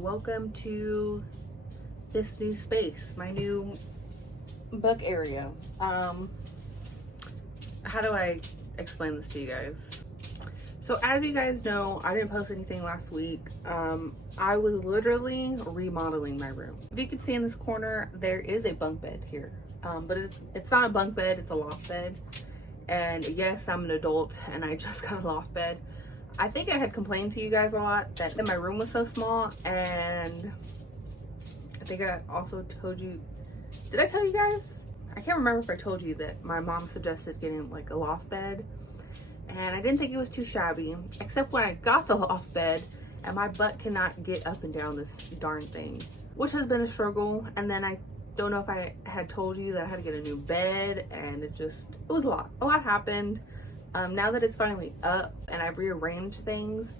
welcome to this new space, my new book area. How do I explain this to you guys? So as you guys know, I didn't post anything last week. I was literally remodeling my room. If you can see in this corner, there is a bunk bed here. But it's not a bunk bed, it's a loft bed. And yes, I'm an adult and I just got a loft bed. I think I had complained to you guys a lot that my room was so small, and I think I also told you, did I tell you guys? I can't remember if I told you that my mom suggested getting like a loft bed, and I didn't think it was too shabby, except when I got the loft bed and my butt cannot get up and down this darn thing, which has been a struggle. And then I don't know if I had told you that I had to get a new bed, and it was a lot happened. Now that it's finally up and I've rearranged things,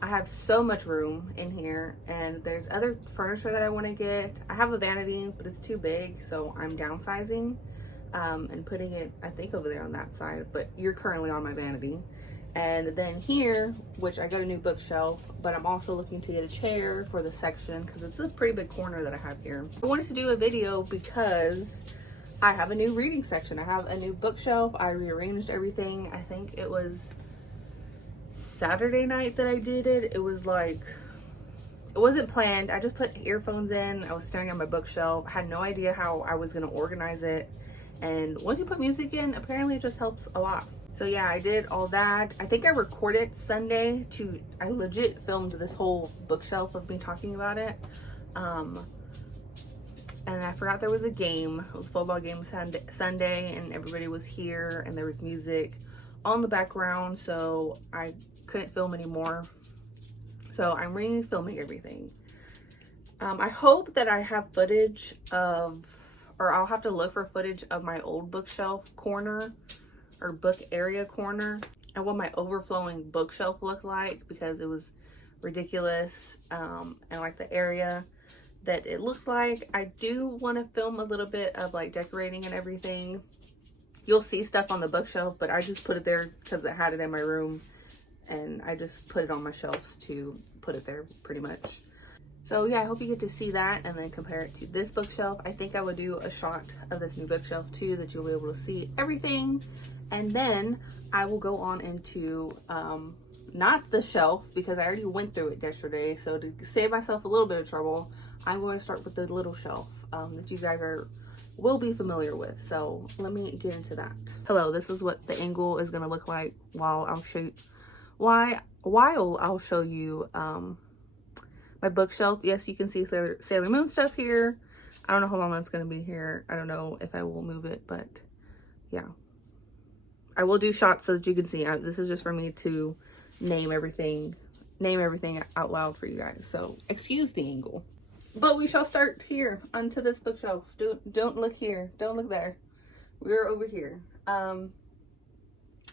I have so much room in here, and there's other furniture that I want to get. I have a vanity, but it's too big, so I'm downsizing and putting it, I think, over there on that side, but you're currently on my vanity. And then here, which I got a new bookshelf, but I'm also looking to get a chair for the section because it's a pretty big corner that I have here. I wanted to do a video because I have a new reading section. I have a new bookshelf. I rearranged everything. I think it was Saturday night that I did it. It was like, it wasn't planned. I just put earphones in. I was staring at my bookshelf. I had no idea how I was going to organize it. And once you put music in, apparently it just helps a lot. So yeah, I did all that. I think I recorded Sunday I legit filmed this whole bookshelf of me talking about it. And I forgot there was a game. It was a football game Sunday, and everybody was here, and there was music on the background, so I couldn't film anymore. So I'm re-filming everything. I hope that I have footage of, or I'll have to look for footage of my old bookshelf corner or book area corner and what my overflowing bookshelf looked like, because it was ridiculous. And like the area that it looked like. I do want to film a little bit of like decorating and everything. You'll see stuff on the bookshelf, but I just put it there because I had it in my room, and I just put it on my shelves to put it there pretty much. So yeah, I hope you get to see that and then compare it to this bookshelf. I think I would do a shot of this new bookshelf too, that you'll be able to see everything. And then I will go on into not the shelf, because I already went through it yesterday. So to save myself a little bit of trouble, I'm going to start with the little shelf that you guys will be familiar with. So let me get into that. Hello, this is what the angle is going to look like while I'll show you my bookshelf. Yes, you can see Sailor Moon stuff here. I don't know how long that's going to be here. I don't know if I will move it, but yeah. I will do shots so that you can see. This is just for me to name everything out loud for you guys. So excuse the angle. But we shall start here onto this bookshelf. Don't look here. Don't look there. We're over here.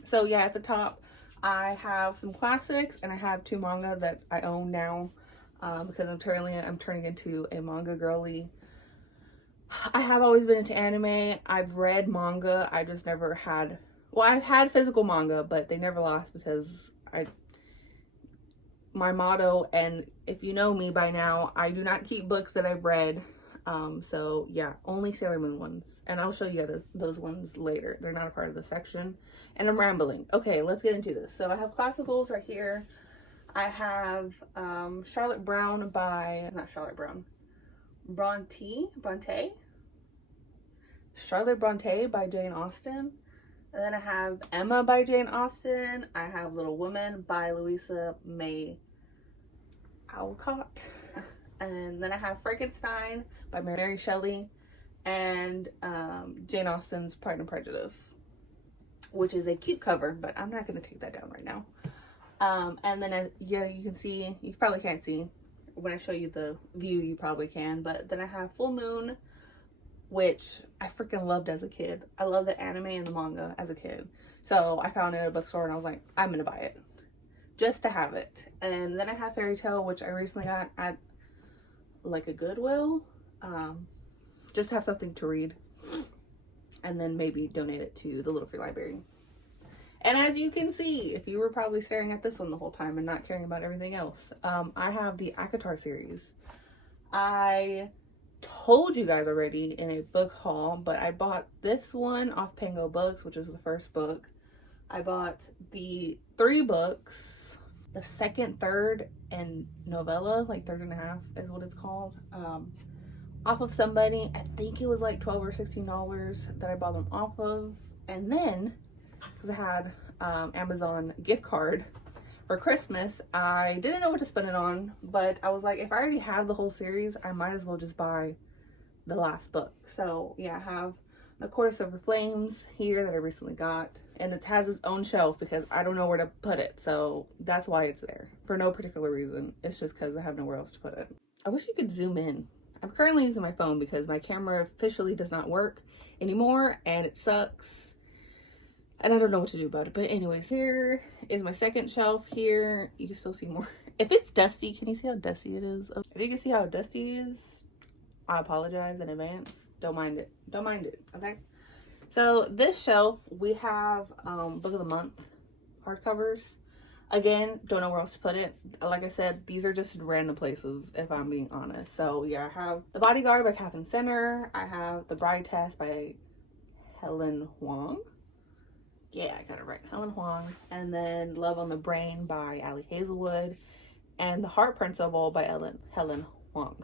So yeah, at the top, I have some classics, and I have 2 manga that I own now, because I'm turning into a manga girly. I have always been into anime. I've read manga. I just never had, well, I've had physical manga, but they never last because my motto, and if you know me by now, I do not keep books that I've read. So yeah, only Sailor Moon ones, and I'll show you those ones later. They're not a part of the section, and I'm rambling. Okay, let's get into this. So I have classicals right here. I have Charlotte Brown by, not Charlotte Brown, Bronte, Charlotte Bronte by Jane Austen. And then I have Emma by Jane Austen. I have Little Women by Louisa May Alcott. And then I have Frankenstein by Mary Shelley, and Jane Austen's Pride and Prejudice, which is a cute cover, but I'm not going to take that down right now. And then, yeah, you can see, you probably can't see when I show you the view, you probably can, but then I have Full Moon, which I freaking loved as a kid. I loved the anime and the manga as a kid. So I found it at a bookstore, and I was like, I'm going to buy it just to have it. And then I have Fairy Tale, which I recently got at like a Goodwill, just to have something to read, and then maybe donate it to the Little Free Library. And as you can see, if you were probably staring at this one the whole time and not caring about everything else, I have the ACOTAR series. I told you guys already in a book haul, but I bought this one off Pango Books, which is the first book. I bought the 3 books, the second, third, and novella, like third and a half is what it's called, off of somebody. I think it was like $12 or $16 that I bought them off of. And then, because I had Amazon gift card for Christmas, I didn't know what to spend it on, but I was like, if I already have the whole series, I might as well just buy the last book. So yeah, I have A Court of Silver Flames here that I recently got, and it has its own shelf because I don't know where to put it, so that's why it's there, for no particular reason. It's just because I have nowhere else to put it. I wish you could zoom in. I'm currently using my phone because my camera officially does not work anymore and it sucks. And I don't know what to do about it. But anyways, here is my second shelf here. You can still see more. If it's dusty, can you see how dusty it is? If you can see how dusty it is, I apologize in advance. Don't mind it. Don't mind it, okay? So this shelf, we have Book of the Month hardcovers. Again, don't know where else to put it. Like I said, these are just random places, if I'm being honest. So yeah, I have The Bodyguard by Catherine Center. I have The Bride Test by Helen Huang. Yeah, I got it right. Helen Huang. And then Love on the Brain by Ali Hazelwood. And The Heart Principle by Helen Huang.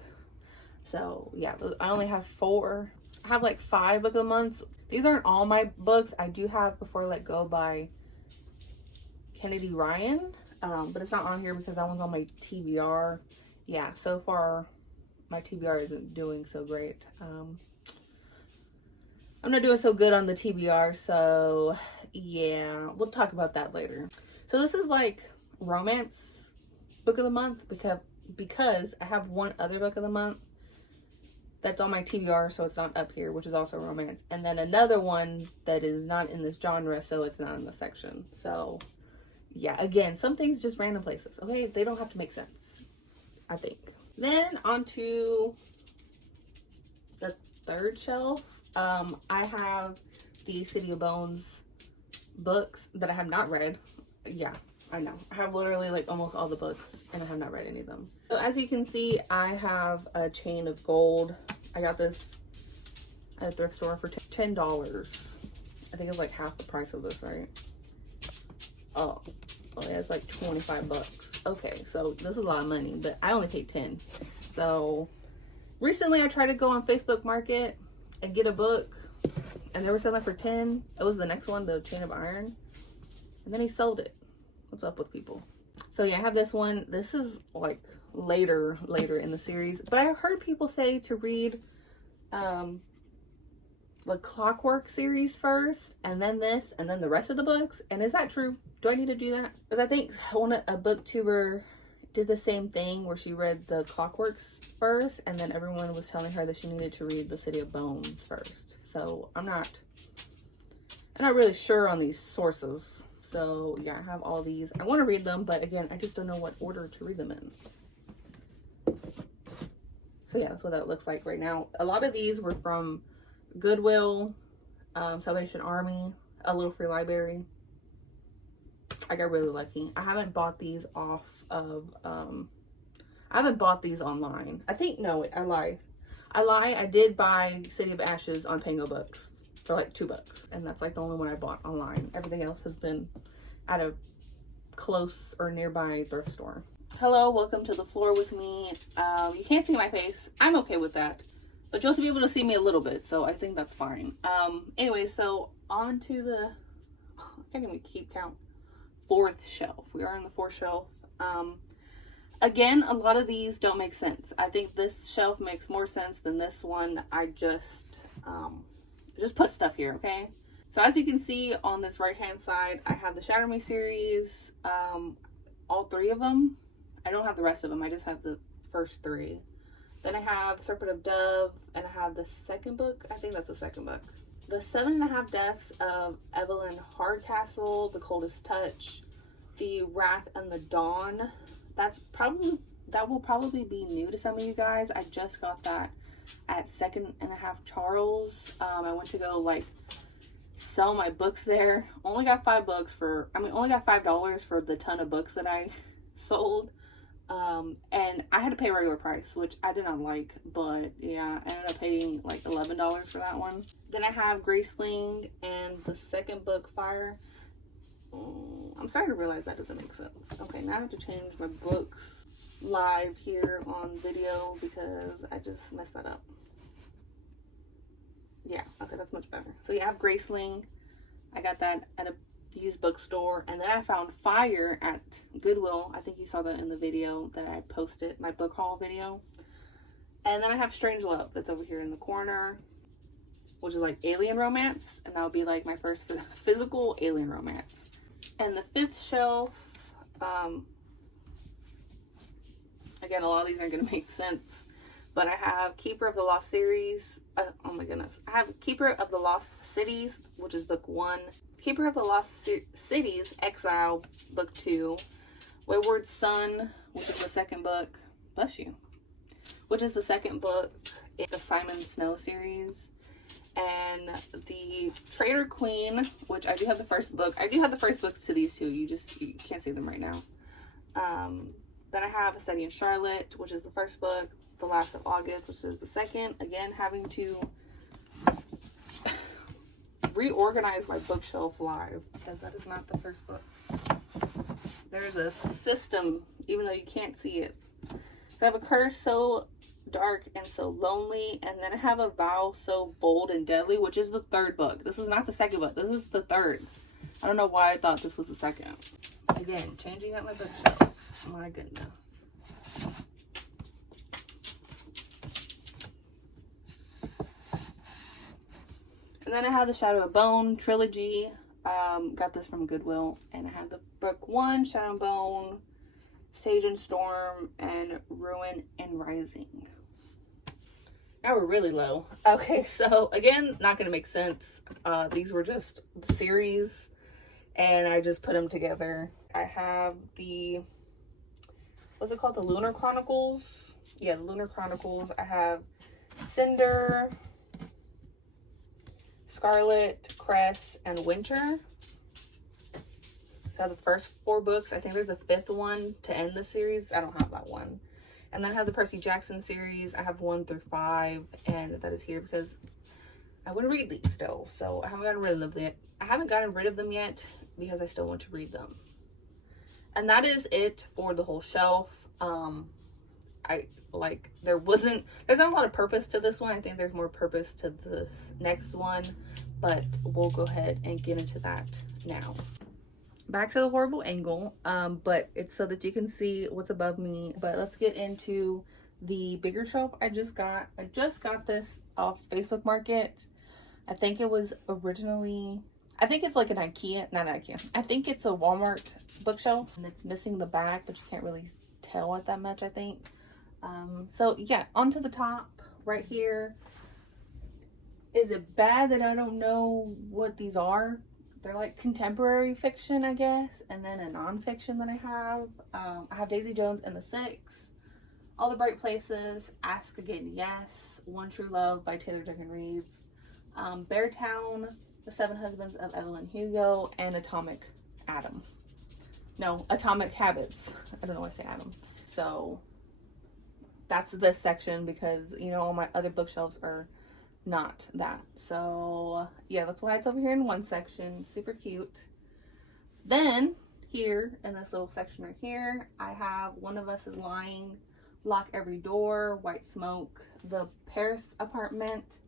So yeah, I only have 4. I have like 5 Book of the Months. These aren't all my books. I do have Before I Let Go by Kennedy Ryan. But it's not on here because that one's on my TBR. Yeah, so far my TBR isn't doing so great. I'm not doing so good on the TBR, so yeah, we'll talk about that later. So this is like romance Book of the Month because I have one other Book of the Month that's on my TBR, so it's not up here, which is also romance. And then another one that is not in this genre, so it's not in the section. So yeah, again, some things just random places, okay? They don't have to make sense, I think. Then onto the third shelf. I have the City of Bones books that I have not read. Yeah, I know. I have literally like almost all the books and I have not read any of them. So as you can see, I have a chain of gold. I got this at a thrift store for $10. I think it's like half the price of this, right? Oh yeah, it's like 25 bucks. Okay, so this is a lot of money, but I only paid 10. So recently I tried to go on Facebook Market and get a book, and they were selling for 10. It was the next one, the Chain of Iron, and then he sold it. What's up with people? So yeah, I have this one. This is like later in the series, but I heard people say to read the Clockwork series first, and then this, and then the rest of the books. And is that true? Do I need to do that? Because I think a booktuber did the same thing where she read the Clockworks first, and then everyone was telling her that she needed to read the City of Bones first. So I'm not really sure on these sources. So yeah, I have all these. I want to read them, but again, I just don't know what order to read them in. So yeah, that's what that looks like right now. A lot of these were from Goodwill, Salvation Army, A Little Free Library. I got really lucky. I haven't bought these off of, I haven't bought these online. I think, no, I lie. I did buy City of Ashes on Pango Books for like $2. And that's like the only one I bought online. Everything else has been at a close or nearby thrift store. Hello, welcome to the floor with me. You can't see my face. I'm okay with that. But you'll also be able to see me a little bit, so I think that's fine. Anyway, so on to the, I can't even keep count, 4th shelf. We are on the 4th shelf. Again, a lot of these don't make sense. I think this shelf makes more sense than this one. I just put stuff here, okay? So as you can see on this right-hand side, I have the Shatter Me series, all 3 of them. I don't have the rest of them. I just have the first 3. Then I have Serpent of Dove, and I have the second book. I think that's the second book. The 7.5 Deaths of Evelyn Hardcastle, The Coldest Touch, The Wrath and the Dawn. That will probably be new to some of you guys. I just got that at 2.5 Charles. I went to go like sell my books there. Only got only got $5 for the ton of books that I sold. And I had to pay regular price, which I did not like, but yeah, I ended up paying like $11 for that one. Then I have Graceling and the second book, Fire. I'm starting to realize that doesn't make sense. Okay, now I have to change my books live here on video because I just messed that up. Yeah, okay, that's much better. So yeah, I have Graceling. I got that at a used bookstore, and then I found Fire at Goodwill. I think you saw that in the video that I posted, my book haul video. And then I have Strangelove that's over here in the corner, which is like alien romance, and that would be like my first physical alien romance. And the fifth shelf, again, a lot of these aren't going to make sense, but I have Keeper of the Lost series. Oh my goodness. I have Keeper of the Lost Cities, which is book 1. Keeper of the Lost Cities, Exile, book 2. Wayward Son, which is the second book. Bless you. Which is the second book in the Simon Snow series. And the Traitor Queen, which I do have the first book. I do have the first books to these two. You can't see them right now. Then I have A Study in Charlotte, which is the first book. The Last of August, which is the second. Again, having to reorganize my bookshelf live because that is not the first book. There's a system, even though you can't see it. So I have A Curse So Dark and So Lonely, and then I have A Vow So Bold and Deadly, which is the third book. This is not the second book. This is the third. I don't know why I thought this was the second. Again, changing up my bookshelves. My goodness. And then I have the Shadow of Bone trilogy. Got this from Goodwill. And I have the book 1, Shadow and Bone, Sage and Storm, and Ruin and Rising. Now we're really low. Okay, so again, not going to make sense. These were just the series, and I just put them together. I have the, what's it called? The Lunar Chronicles. Yeah, the Lunar Chronicles. I have Cinder, Scarlet, Cress, and Winter. So I have the first 4 books. I think there's a 5th one to end the series. I don't have that one. And then I have the Percy Jackson series. I have 1 through 5, and that is here because I want to read these still. So I haven't gotten rid of them yet. I haven't gotten rid of them yet because I still want to read them. And that is it for the whole shelf. There's not a lot of purpose to this one. I think there's more purpose to this next one, but we'll go ahead and get into that now. Back to the horrible angle, but it's so that you can see what's above me. But let's get into the bigger shelf I just got this off Facebook Market. I think it was originally, I think it's like an IKEA, not an IKEA. I think it's a Walmart bookshelf, and it's missing the back, but you can't really tell it that much, I think. So yeah, onto the top right here. Is it bad that I don't know what these are? They're like contemporary fiction, I guess, and then a nonfiction that I have. I have Daisy Jones and the Six, All the Bright Places, Ask Again Yes, One True Love by Taylor Jenkins Reid, Beartown, The Seven Husbands of Evelyn Hugo, and Atomic Habits. I don't know why I say Adam. So that's this section because, you know, all my other bookshelves are not that. So yeah, that's why it's over here in one section. Super cute. Then here in this little section right here, I have One of Us is Lying, Lock Every Door, White Smoke, The Paris Apartment,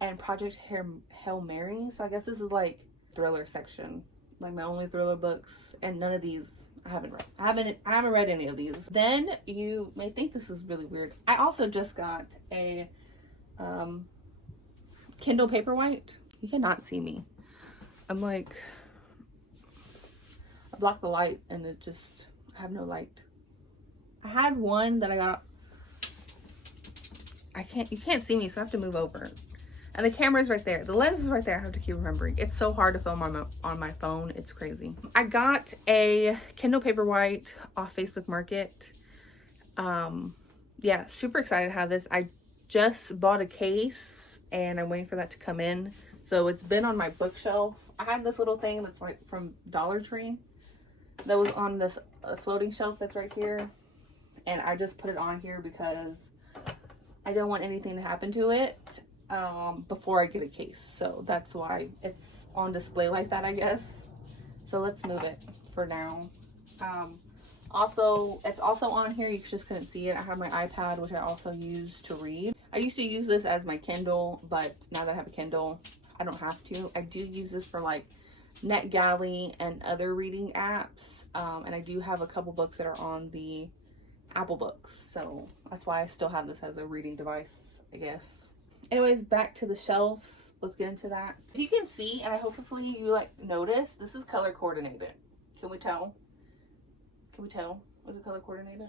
and Project Hail Mary. So I guess this is like thriller section, like my only thriller books, and none of these I haven't read. I haven't read any of these. Then you may think this is really weird. I also just got a Kindle Paperwhite. You cannot see me. I'm like, I blocked the light and it just, I have no light. I had one that I got. You can't see me, so I have to move over. And the camera's right there. The lens is right there. I have to keep remembering. It's so hard to film on my phone. It's crazy. I got a Kindle Paperwhite off Facebook Market. Yeah, super excited to have this. I just bought a case and I'm waiting for that to come in So it's been on my bookshelf. I have this little thing that's like from Dollar Tree that was on this floating shelf that's right here. And I just put it on here because I don't want anything to happen to it before I get a case. So that's why it's on display like that, I guess. So let's move it for now. Also, it's also on here. You just couldn't see it. I have my iPad, which I also use to read. I used to use this as my Kindle, but now that I have a Kindle, I don't have to. I do use this for like NetGalley and other reading apps. And I do have a couple books that are on the Apple Books. So that's why I still have this as a reading device, I guess. Anyways, back to the shelves. Let's get into that. If you can see, and I hopefully you like notice, this is color coordinated. Can we tell? Can we tell? Was it color coordinated?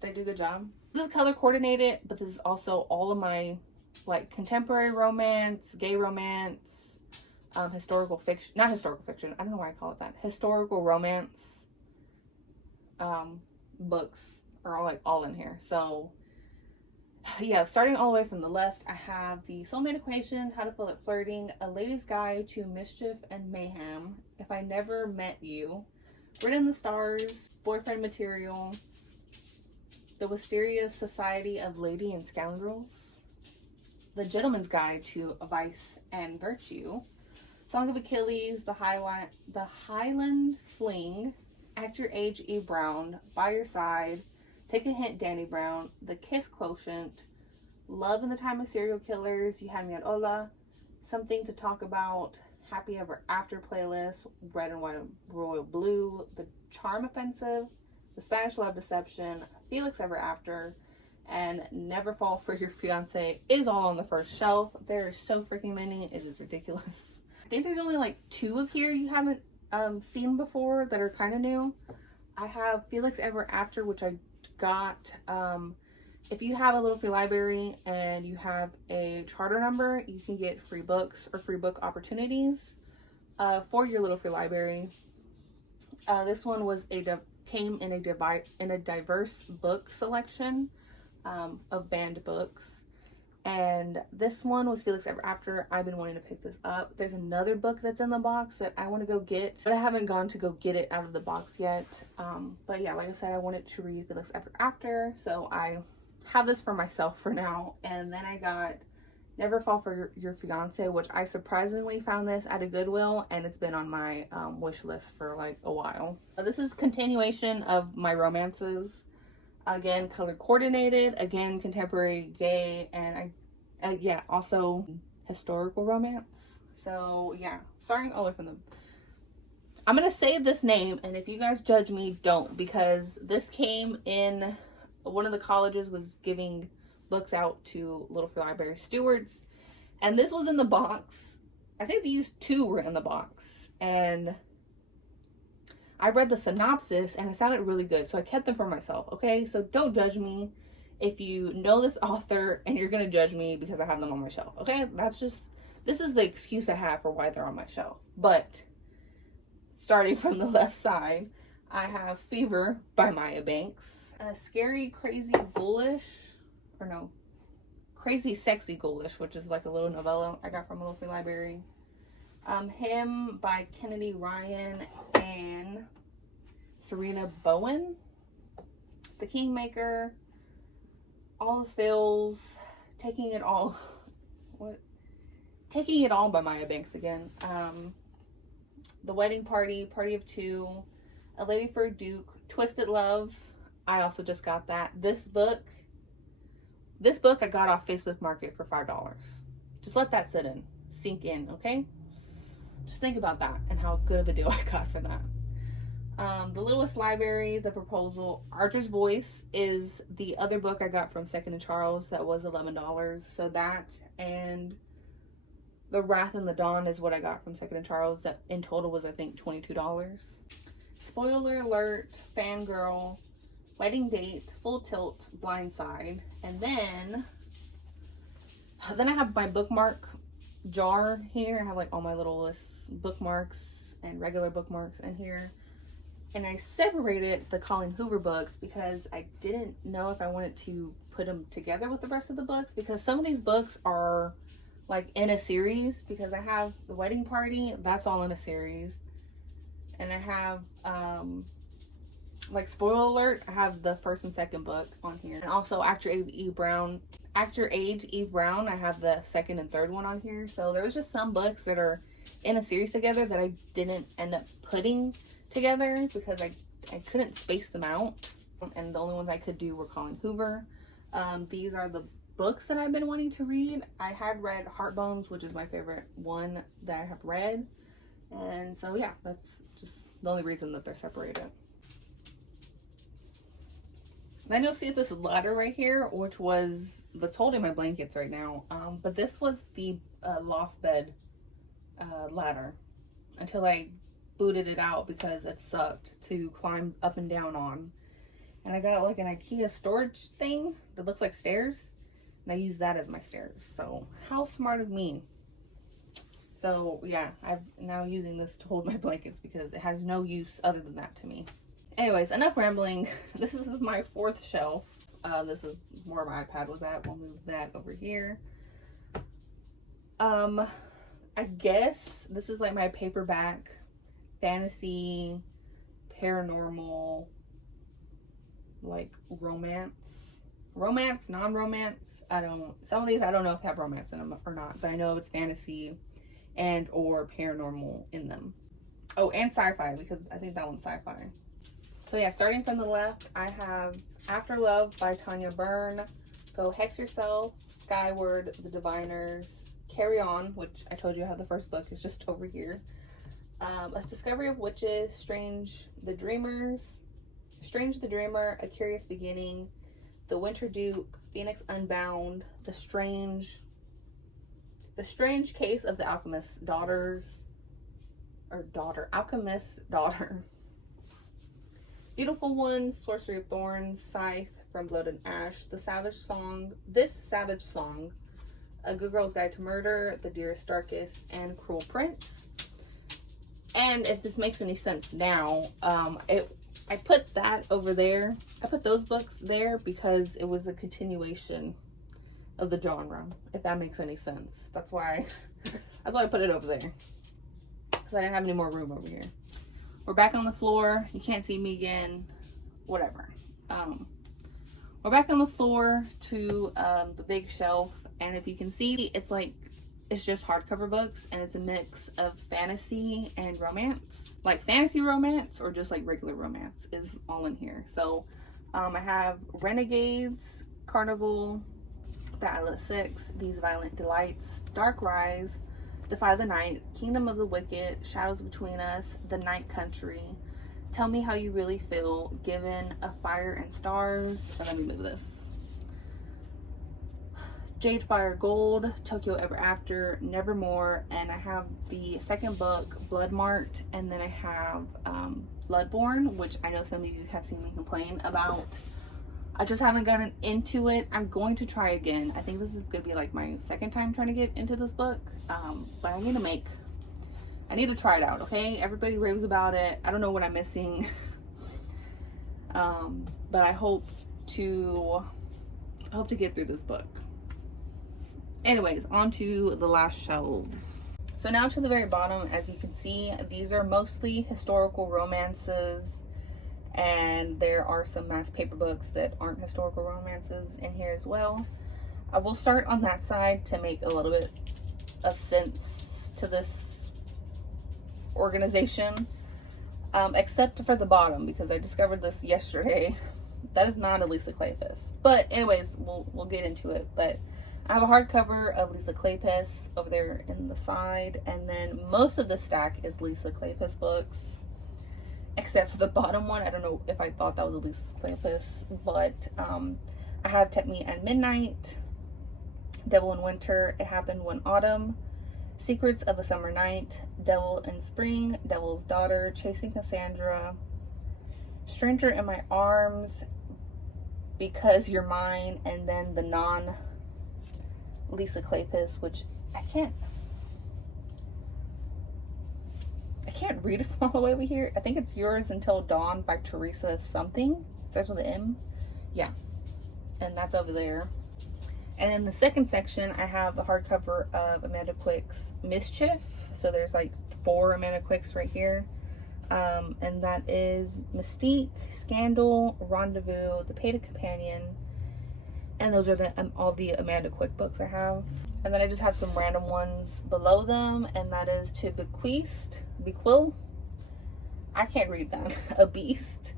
Did I do a good job? This is color coordinated, but this is also all of my like contemporary romance, gay romance, historical fiction, not historical fiction, I don't know why I call it that, historical romance books are all in here. So yeah, starting all the way from the left, I have the Soulmate Equation, How to Feel It Flirting, A Lady's Guide to Mischief and Mayhem, If I Never Met You, Written in the Stars, Boyfriend Material, The Wisteria Society of Lady and Scoundrels, The Gentleman's Guide to Vice and Virtue, Song of Achilles, The Highland Fling, At Your Age, E. Brown, By Your Side, Take a Hint, Danny Brown, The Kiss Quotient, Love in the Time of Serial Killers, You Had Me at Hola, Something to Talk About, Happy Ever After Playlist, Red and White and Royal Blue, The Charm Offensive, The Spanish Love Deception, Felix Ever After, and Never Fall for Your Fiance is all on the first shelf. There are so freaking many. It is ridiculous. I think there's only like 2 of here you haven't seen before that are kind of new. I have Felix Ever After, which I got. If you have a little free library and you have a charter number, you can get free books or free book opportunities for your little free library. This one was came in a diverse book selection of banned books, and this one was Felix Ever After. I've been wanting to pick this up. There's another book that's in the box that I want to go get, but I haven't gone to go get it out of the box yet. But yeah, like I said, I wanted to read Felix Ever After, so I have this for myself for now. And then I got Never Fall for Your Fiance, which I surprisingly found this at a Goodwill, and it's been on my wish list for like a while. This is continuation of my romances. Again, color coordinated, again, contemporary, gay, and yeah, also historical romance. So yeah, starting all the way from the, I'm gonna say this name, and if you guys judge me, don't, because this came in, one of the colleges was giving books out to little free library stewards, and this was in the box. I think these 2 were in the box, and I read the synopsis and it sounded really good, so I kept them for myself. Okay, so don't judge me if you know this author and you're gonna judge me because I have them on my shelf. Okay, this is the excuse I have for why they're on my shelf. But starting from the left side, I have Fever by Maya Banks, Scary, Crazy, Ghoulish, or no, Crazy, Sexy, Ghoulish, which is like a little novella I got from a little free library. Him by Kennedy Ryan and Serena Bowen, The Kingmaker, All the Fills, Taking It All, Taking It All by Maya Banks again, The Wedding Party, Party of Two, A Lady for a Duke, Twisted Love. I also just got that. This book I got off Facebook Market for $5. Just let that sink in, okay? Just think about that and how good of a deal I got for that. The Littlest Library, The Proposal, Archer's Voice is the other book I got from Second and Charles that was $11. So that and The Wrath and the Dawn is what I got from Second and Charles. That in total was, I think, $22. Spoiler alert, Fangirl, Wedding Date, Full Tilt, Blind Side, and then I have my bookmark jar here. I have like all my little lists, bookmarks and regular bookmarks in here, and I separated the Colleen Hoover books because I didn't know if I wanted to put them together with the rest of the books, because some of these books are like in a series, because I have the wedding party, that's all in a series. And I have like, spoiler alert, I have the first and second book on here. And also After Eve Brown, I have the second and third one on here. So there was just some books that are in a series together that I didn't end up putting together because I couldn't space them out. And the only ones I could do were Colin Hoover. These are the books that I've been wanting to read. I had read Heartbones, which is my favorite one that I have read. And so yeah, that's just the only reason that they're separated. Then you'll see this ladder right here, which was that's holding my blankets right now. But this was the loft bed ladder until I booted it out because it sucked to climb up and down on. And I got like an IKEA storage thing that looks like stairs, and I use that as my stairs. So how smart of me. So yeah, I'm now using this to hold my blankets because it has no use other than that to me. Anyways, enough rambling. This is my fourth shelf. This is where my iPad was at. We'll move that over here. I guess this is like my paperback fantasy, paranormal, like romance, non-romance. Some of these I don't know if they have romance in them or not, but I know it's fantasy and or paranormal in them. Oh, and sci-fi, because I think that one's sci-fi. So yeah, starting from the left, I have After Love by Tanya Byrne, Go Hex Yourself, Skyward, The Diviners, Carry On, which I told you I have the first book, is just over here. A Discovery of Witches, Strange the Dreamer, A Curious Beginning, The Winter Duke, Phoenix Unbound, The Strange Case of the Alchemist's Daughter, Beautiful Ones, Sorcery of Thorns, Scythe, From Blood and Ash, This Savage Song, A Good Girl's Guide to Murder, The Dearest Darkest, and Cruel Prince. And if this makes any sense now, I put that over there. I put those books there because it was a continuation of the genre, if that makes any sense. That's why I put it over there, because I didn't have any more room over here. We're back on the floor. You can't see me again. Whatever. We're back on the floor to the big shelf, and if you can see, it's just hardcover books, and it's a mix of fantasy and romance. Like fantasy romance or just like regular romance is all in here. So I have Renegades, Carnival, The Islet Six, These Violent Delights, Dark Rise, Defy the Night, Kingdom of the Wicked, Shadows Between Us, The Night Country, Tell Me How You Really Feel, Given, A Fire and Stars, and let me move this, Jade Fire Gold, Tokyo Ever After, Nevermore, and I have the second book, Bloodmarked, and then I have Bloodborne, which I know some of you have seen me complain about. I just haven't gotten into it. I'm going to try again. I think this is going to be like my second time trying to get into this book. But I need to try it out, okay? Everybody raves about it. I don't know what I'm missing. But I hope to get through this book. Anyways, on to the last shelves. So now to the very bottom, as you can see, these are mostly historical romances. And there are some mass paper books that aren't historical romances in here as well. I will start on that side to make a little bit of sense to this organization. Except for the bottom, because I discovered this yesterday. That is not a Lisa Kleypas. But anyways, we'll get into it. But I have a hardcover of Lisa Kleypas over there in the side. And then most of the stack is Lisa Kleypas books. Except for the bottom one. I don't know if I thought that was Lisa Kleypas, but I have Take Me at Midnight, Devil in Winter, It Happened One Autumn, Secrets of a Summer Night, Devil in Spring, Devil's Daughter, Chasing Cassandra, Stranger in My Arms, Because You're Mine, and then the non Lisa Kleypas, which I can't read it from all the way over here. I think it's Yours Until Dawn by Teresa something. Starts with an M. Yeah. And that's over there. And in the second section, I have the hardcover of Amanda Quick's Mischief. So there's like 4 Amanda Quicks right here. And that is Mystique, Scandal, Rendezvous, The Painted Companion. And those are the all the Amanda Quick books I have. And then I just have some random ones below them. And that is To Bequill. I can't read that. A Beast.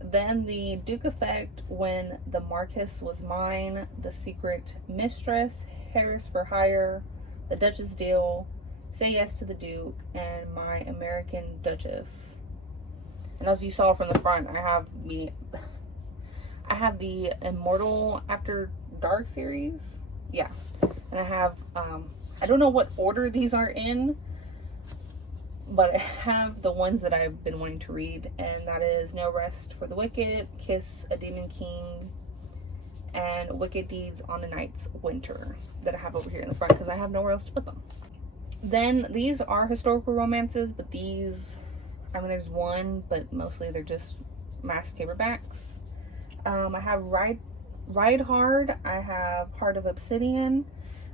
Then the Duke Effect, When the Marquess Was Mine, The Secret Mistress, Harris for Hire, The Duchess Deal, Say Yes to the Duke, and My American Duchess. And as you saw from the front, I have the Immortal After Dark series. Yeah. And I have, I don't know what order these are in, but I have the ones that I've been wanting to read, and that is No Rest for the Wicked, Kiss a Demon King, and Wicked Deeds on a Night's Winter, that I have over here in the front because I have nowhere else to put them. Then these are historical romances, but these, I mean, there's one, but mostly they're just mass paperbacks. I have Ride Hard, I have Heart of Obsidian,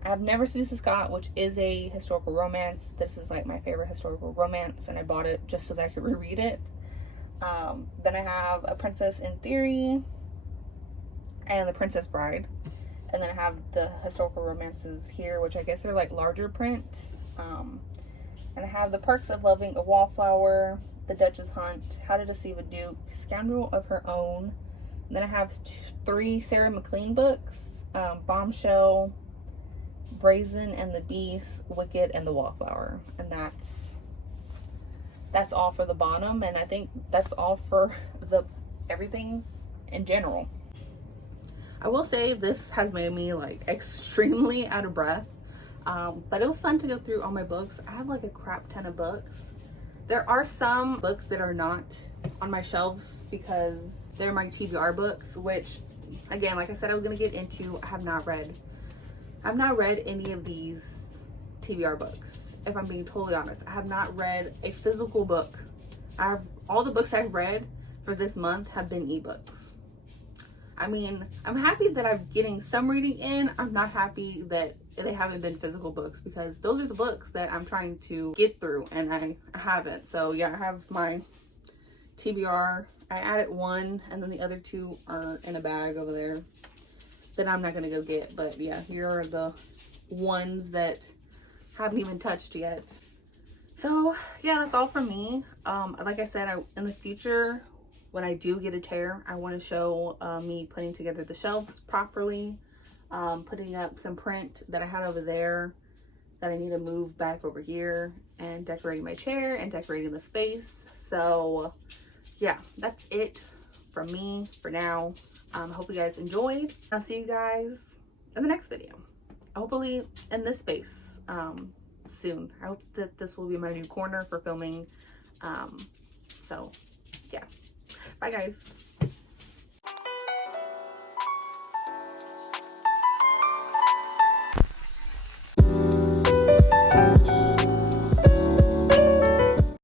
I have Never Seduce a Scot, which is a historical romance. This is like my favorite historical romance, and I bought it just so that I could reread it. Then I have A Princess in Theory and The Princess Bride. And then I have the historical romances here, which I guess they're like larger print. And I have The Perks of Loving a Wallflower, The Duchess Hunt, How to Deceive a Duke, Scoundrel of Her Own. And then I have 3 Sarah McLean books, Bombshell, Brazen and the Beast, Wicked, and the Wallflower. And that's all for the bottom, and I think that's all for the everything in general. I will say this has made me like extremely out of breath, but it was fun to go through all my books. I have like a crap ton of books. There are some books that are not on my shelves because they're my TBR books, which again, like I said, I was gonna get into. I have not read any of these TBR books, if I'm being totally honest. I have not read a physical book. All the books I've read for this month have been ebooks. I mean, I'm happy that I'm getting some reading in. I'm not happy that they haven't been physical books, because those are the books that I'm trying to get through and I haven't. So yeah, I have my TBR. I added 1 and then the other 2 are in a bag over there that I'm not going to go get. But yeah, here are the ones that haven't even touched yet. So yeah, that's all from me. Like I said, in the future, when I do get a chair, I want to show me putting together the shelves properly, putting up some print that I had over there that I need to move back over here, and decorating my chair and decorating the space. So yeah, that's it from me for now. I hope you guys enjoyed. I'll see you guys in the next video, hopefully in this space soon. I hope that this will be my new corner for filming. So yeah, bye guys.